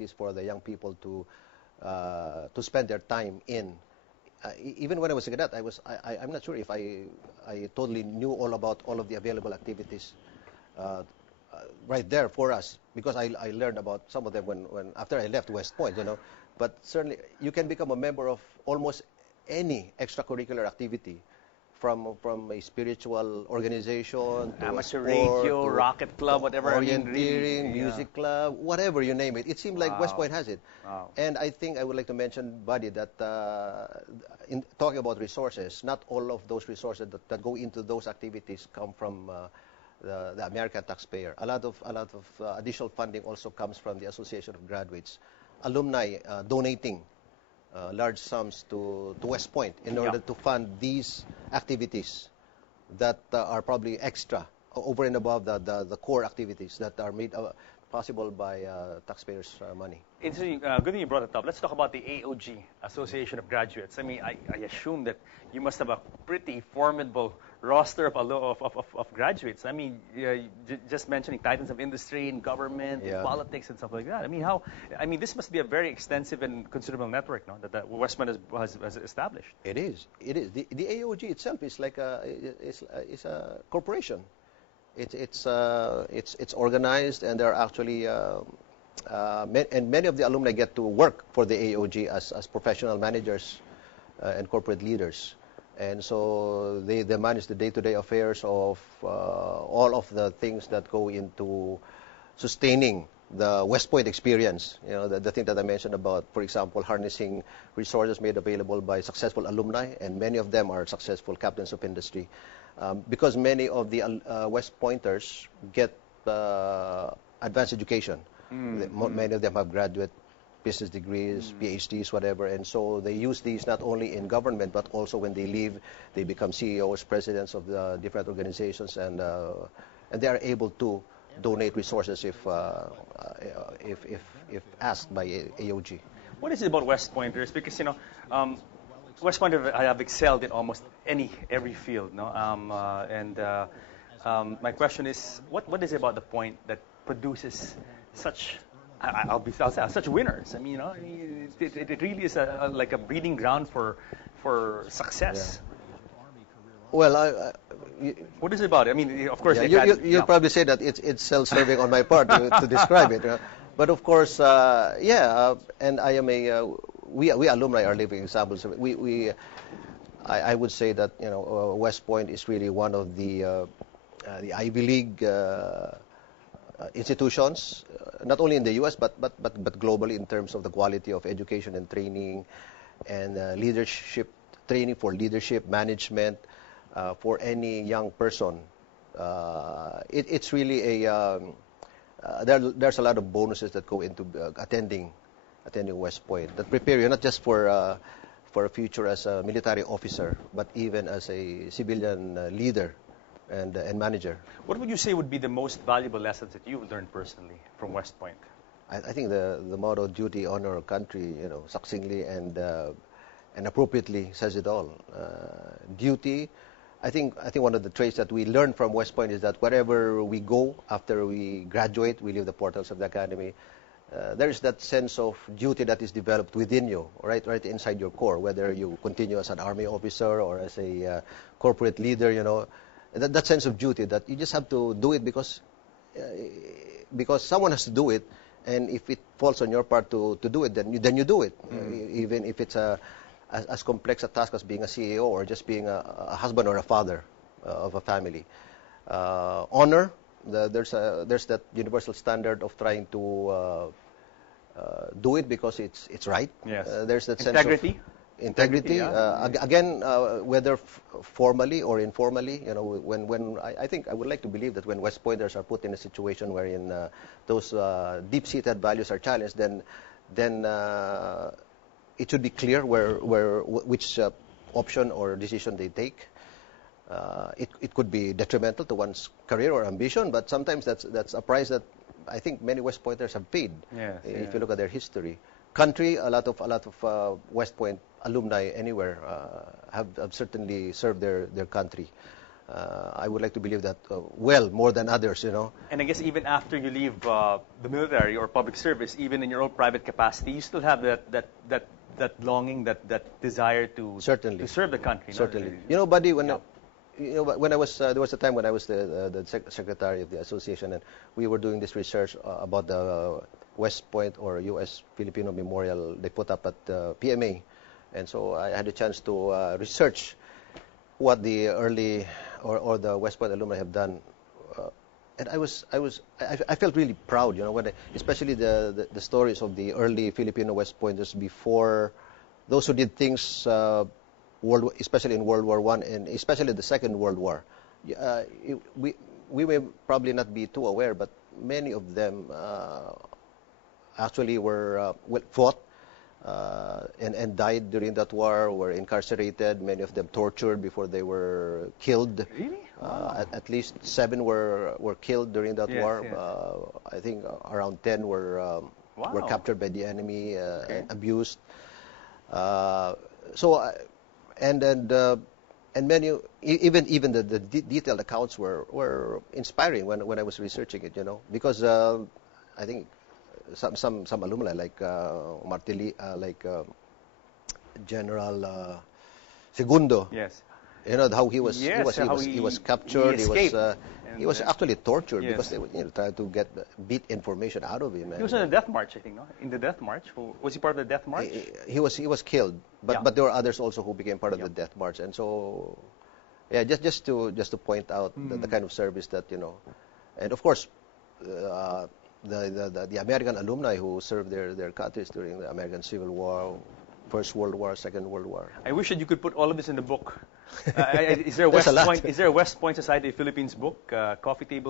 activities for the young people to spend their time in. Even when I was a cadet, I'm not sure if I totally knew all about all of the available activities right there for us, because I learned about some of them when after I left West Point, you know. But certainly, you can become a member of almost any extracurricular activity, from a spiritual organization to amateur a sport, radio, to rocket club, whatever. orienteering, Really, music club, whatever you name it. It seemed like West Wow. Point has it. Wow. And I think I would like to mention, Buddy, that in talking about resources, not all of those resources that go into those activities come from the American taxpayer. A lot of additional funding also comes from the Association of Graduates, alumni donating large sums to West Point in order to fund these activities that are probably extra over and above the core activities that are made possible by taxpayers' money. Interesting. Good thing you brought it up. Let's talk about the AOG, Association of Graduates. I mean, I assume that you must have a pretty formidable roster of graduates. I mean, just mentioning titans of industry and government and politics and stuff like that. I mean, this must be a very extensive and considerable network, no, that West Point has established. It is. The AOG itself is like a corporation. It's organized, and there are actually and many of the alumni get to work for the AOG as professional managers and corporate leaders, and so they manage the day-to-day affairs of all of the things that go into sustaining the West Point experience. You know, the thing that I mentioned about, for example, harnessing resources made available by successful alumni, and many of them are successful captains of industry. Because many of the West Pointers get advanced education. Many of them have graduate business degrees, PhDs, whatever, and so they use these not only in government, but also when they leave, they become CEOs, presidents of the different organizations, and they are able to donate resources if asked by AOG. What is it about West Pointers? Because, you know, West Point have excelled in almost every field, no? My question is, what is it about the Point that produces such, I'll say, such winners? I mean, you know, it really is like a breeding ground for success. Yeah. Well, what is it about it? I mean, of course, you'll probably say that it's self-serving on my part to describe it, but of course, and I am we alumni are living examples. I would say that, you know, West Point is really one of the Ivy League institutions, not only in the U.S. but globally, in terms of the quality of education and training, and leadership training for leadership management for any young person. It's really there's a lot of bonuses that go into attending West Point that prepare you not just for a future as a military officer, but even as a civilian leader and manager. What would you say would be the most valuable lessons that you've learned personally from West Point? I think the motto, duty, honor, country, you know, succinctly and appropriately says it all. Duty. I think one of the traits that we learn from West Point is that wherever we go after we graduate, we leave the portals of the academy. There is that sense of duty that is developed within you, right inside your core, whether you continue as an army officer or as a corporate leader, you know, that sense of duty that you just have to do it because someone has to do it, and if it falls on your part to do it, then you do it, even if it's as complex a task as being a CEO or just being a husband or a father of a family. Honor. There's that universal standard of trying to do it because it's right. Yes. There's that integrity. Sense of integrity. Yeah. Again, whether formally or informally, you know, when I think I would like to believe that when West Pointers are put in a situation wherein those deep-seated values are challenged, then it should be clear which option or decision they take. It could be detrimental to one's career or ambition, but sometimes that's a price that I think many West Pointers have paid. Yes, if you look at their history, country, a lot of West Point alumni anywhere have certainly served their country. I would like to believe that well more than others, you know. And I guess even after you leave the military or public service, even in your own private capacity, you still have that longing, that desire to Certainly. to serve the country. Certainly. No? You know, buddy, when Yeah. you know, when I was there was a time when I was the secretary of the association, and we were doing this research about the West Point or U.S. Filipino Memorial they put up at PMA, and so I had a chance to research what the early or the West Point alumni have done, and I felt really proud, you know, when especially the stories of the early Filipino West Pointers before those who did things. Especially in World War I and especially the Second World War, we may probably not be too aware, but many of them actually were fought and died during that war, were incarcerated, many of them tortured before they were killed. Really? Wow. At least 7 were killed during that Yes, war. yes. I think around 10 were Wow. captured by the enemy, Okay. abused. And many, even the detailed accounts were inspiring when I was researching it, you know, because I think some alumni like Martili, like General Segundo, Yes. you know how he was How he was captured, he he escaped. was actually tortured Yes. because they would, you know, try to get beat information out of him. He was on a death march, I think, no? In the death march? Was he part of the death march? He was killed, but Yeah. but there were others also who became part of Yeah. the death march, and so yeah, just to point out the kind of service that, you know, and of course the American alumni who served their countries during the American Civil War, First World War, Second World War. I wish that you could put all of this in the book. Is there a There's West a lot. Point? Is there a West Point Society of Philippines book? Coffee table